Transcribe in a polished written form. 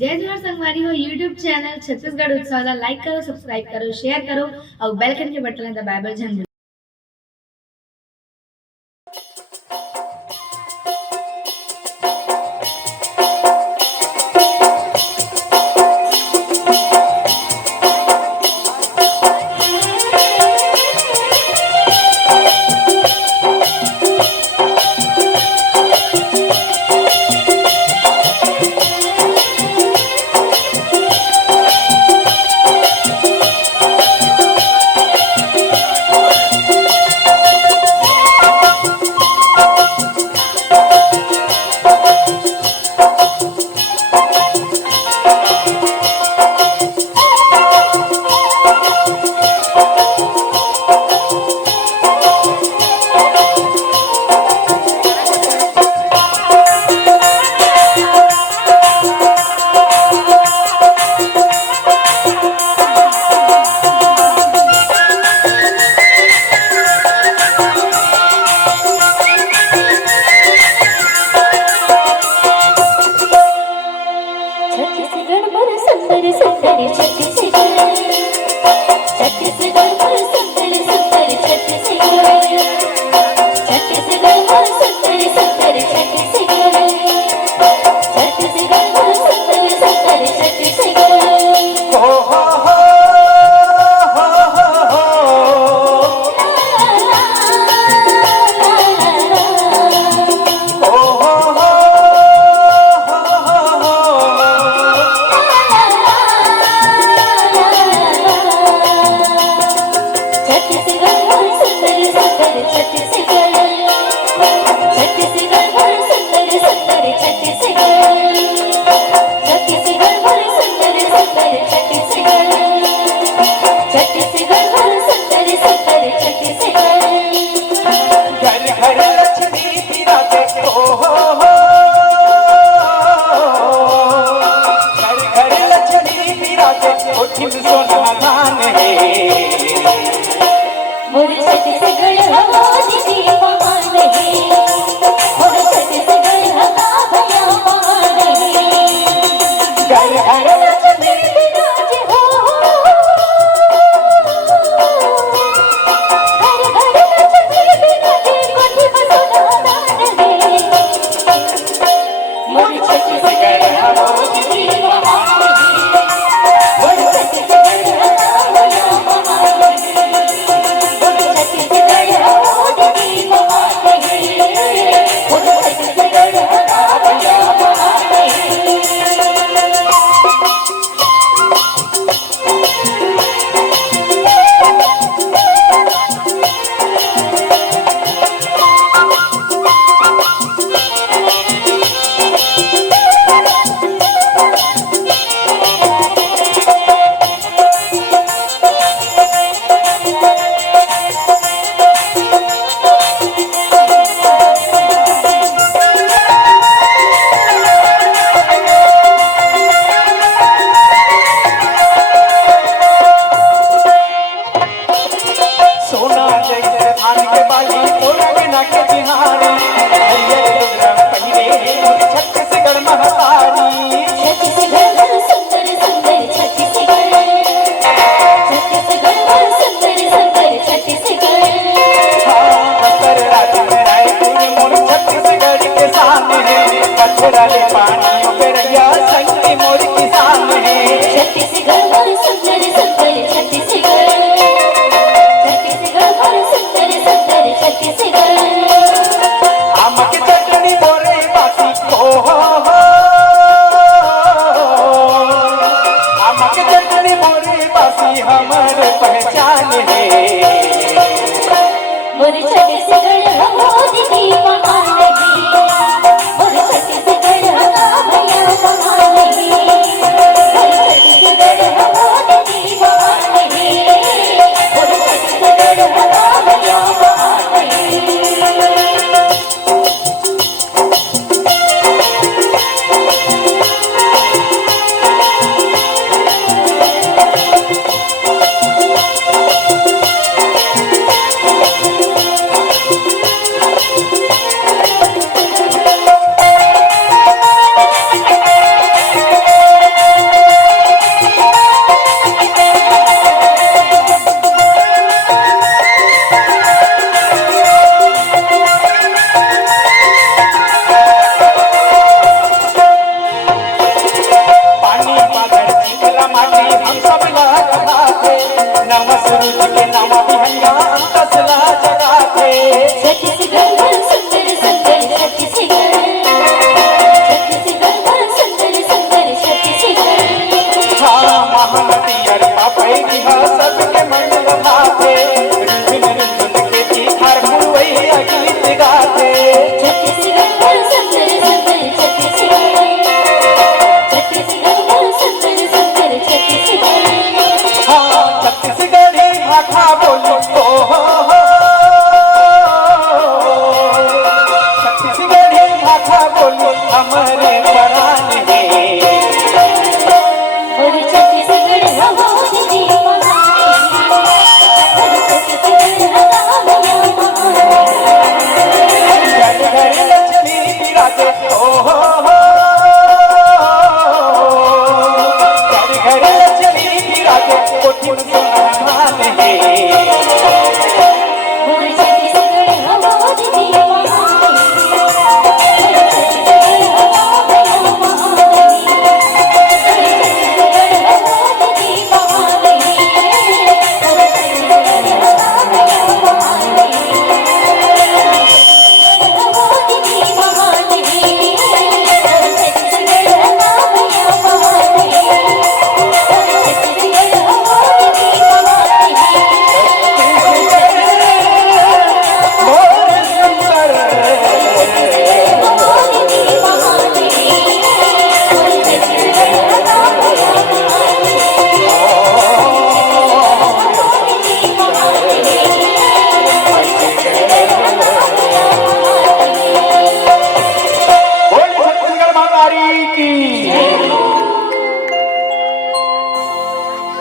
जय जोहर संगवारी हो YouTube channel Chhattisgarh उत्सव ला लाइक करो, सब्सक्राइब करो, शेयर करो और बेल आइकन के बटन ला दबाए बर झन भूलो। छत्तीसगढ़ मोर सुंदर सुंदर छत्तीसगढ़ छत्तीसगढ़ मोर सुंदर सुंदर छत्तीसगढ़ छत्तीसगढ़ मोर सुंदर सुंदर छत्तीसगढ़ छत्तीसगढ़ मोर सुंदर सुंदर छत्तीसगढ़ हो हो हो हो छत्तीसगढ़ मोर सुंदर सुंदर छत्तीसगढ़ छत्तीसगढ़ मोर सुंदर सुंदर छत्तीसगढ़ छत्तीसगढ़ मोर सुंदर सुंदर छत्तीसगढ़ छत्तीसगढ़ मोर सुंदर सुंदर छत्तीसगढ़ घर घर लक्ष्मी विराजे हो घर घर लक्ष्मी विराजे उठिन सोना धान है मोर छत्तीसगढ़ हवा दीदी महान है मोर छत्तीसगढ़ हवा भया महान है घर घर लक्ष्मी विराजे हो घर घर लक्ष्मी विराजे कोठी बसोना दान है मोर छत्तीसगढ़ हवा दीदी महान है मोर छत्तीसगढ़ हवा भया महान है मोर छत्तीसगढ़ हवा दीदी महान है मोर छत्तीसगढ़ हवा भया महान है सोना जैसे धान के बाली तोरा बिना के बिहारी हरियर डुगरा पहिरे छत्तीसगढ़ महतारी छत्तीसगढ़ मोर सुंदर सुंदर छत्तीसगढ़ छत्तीसगढ़ मोर सुंदर सुंदर छत्तीसगढ़ बस्तर राज्य में रायपुर मोर छत्तीसगढ़ के सामने है पथरा ले पानी पे रैया संग मोर किसान है छत्तीसगढ़ मोर सुंदर सुंदर छत्तीसगढ़ छत्तीसगढ़ मोर सुंदर सुंदर छत्तीसगढ़ आम की चटनी बोरे बासी हो आम की चटनी बोरे बासी हमर पहचान है मोर छत्तीसगढ़ हवा दीदी महान है मोर छत्तीसगढ़ हवा भया महान है मोर छत्तीसगढ़ हवा दीदी महान है मोर छत्तीसगढ़ हवा भया महान है फसला